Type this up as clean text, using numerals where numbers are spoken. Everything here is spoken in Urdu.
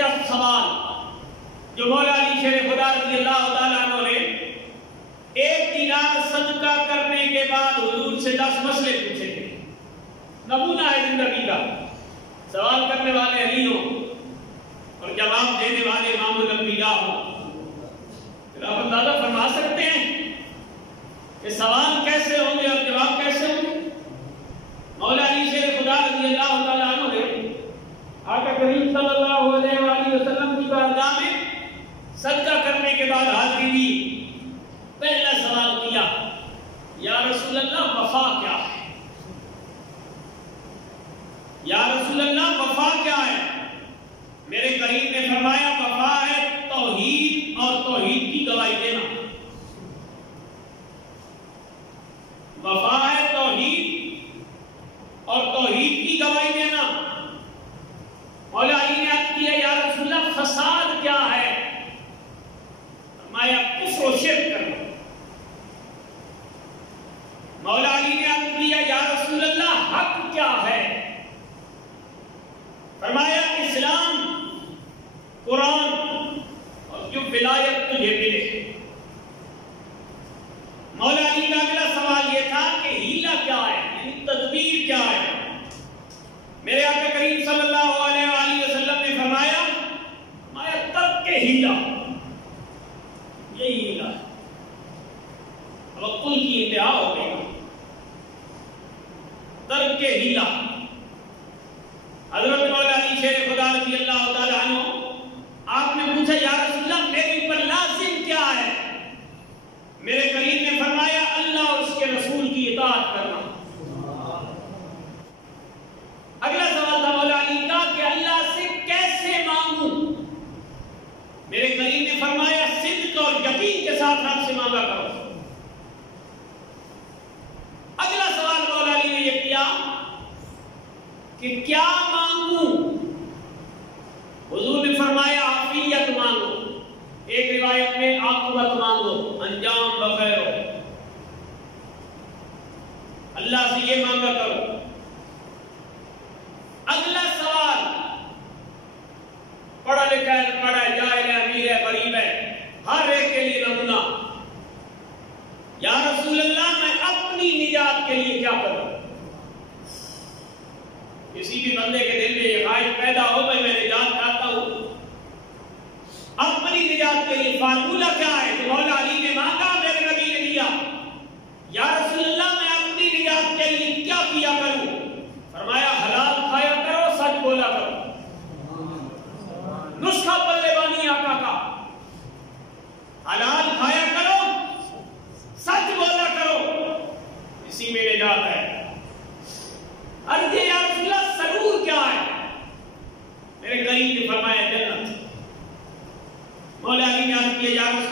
دلچسپ سوال جو مولا علی شیر خدا رضی اللہ تعالیٰ عنہ نے 1 دینار صدقہ کرنے کے بعد حضور سے 10 مسئلے پوچھے تھے. نمونہ ہے زندگی کا. سوال کرنے والے علی ہوں اور جواب دینے والے امام الانبیاء ہوں. پھر آپ اندازہ فرما سکتے ہیں کہ سوال کیسے ہوں گے اور جواب کیسے ہوں گے. مولا علی شیر خدا رضی اللہ تعالیٰ عنہ نے آقا کریم صلی اللہ علیہ وآلہ وسلم کی بارگاہ میں صدقہ کرنے کے بعد حاضری دی. پہلا سوال کیا یا رسول اللہ وفا کیا ہے؟ یا رسول اللہ وفا کیا ہے؟ میرے کریم نے فرمایا وفا ہے توحید اور توحید کی گواہی دینا. وفا ہے توحید اور توحید کی گواہی دینا. مولا علی نے عرض کیا یا رسول اللہ فساد کیا ہے؟ فرمایا کفر و شرک کرنا. مولا علی نے عرض کیا یا رسول اللہ حق کیا ہے؟ فرمایا اسلام، قرآن اور جو ولایت تجھے ملے. مولا علی کا اگلا سوال یہ تھا کہ ہیلہ کیا ہے، یعنی تدبیر کیا ہے؟ میرے آقا کریم صلی اللہ علیہ وآلہ وسلم نے فرمایا ترک ہیلہ، یہی ہیلہ ہے. توکل کی انتہا ہو گئی. ترک ہیلہ. حضرت مولا علی شیر خدا رضی اللہ تعالیٰ عنہ آپ نے پوچھا یا رسول اللہ میرے اوپر لازم کیا ہے؟ میرے کریم نے فرمایا اللہ اور اس کے رسول کی اطاعت کرنا. اگلا سوال تھا مولا علی کا کہ اللہ سے کیسے مانگوں؟ میرے کریم نے فرمایا صدق اور یقین کے ساتھ رب سے مانگا کرو. اگلا سوال مولا علی نے یہ کیا کہ کیا مانگوں؟ حضور نے فرمایا عافیت مانگو. ایک روایت میں عاقبت مانگو، انجام بخیر ہو. اللہ سے یہ مانگا کرو. اگلا سوال پڑھا لکھا ہے، پڑھا ہے، جاہل ہے، امیر ہے، غریب ہے، ہر ایک کے لیے نمونہ. یا رسول اللہ میں اپنی نجات کے لیے کیا کروں؟ کسی بھی بندے کے دل میں یہ خواہش پیدا ہو کہ میں نجات چاہتا ہوں، اپنی نجات کے لیے فارمولہ کیا ہے؟ تو مولا علی نے مانگا، میرے نبی نے دیا. یا رسول اللہ میں اپنی نجات کے لیے کیا کیا کروں؟ فرمایا حلال کھایا کرو، سچ بولا کرو. نسخہ پلے بانی آقا کا، حلال کھایا کرو، سچ بولا کرو، اسی میں نجات ہے. عرض یا رسول اللہ سرور کیا ہے؟ میرے کریم نے فرمایا جنت. مولا علی نے عرض کیا یا رسول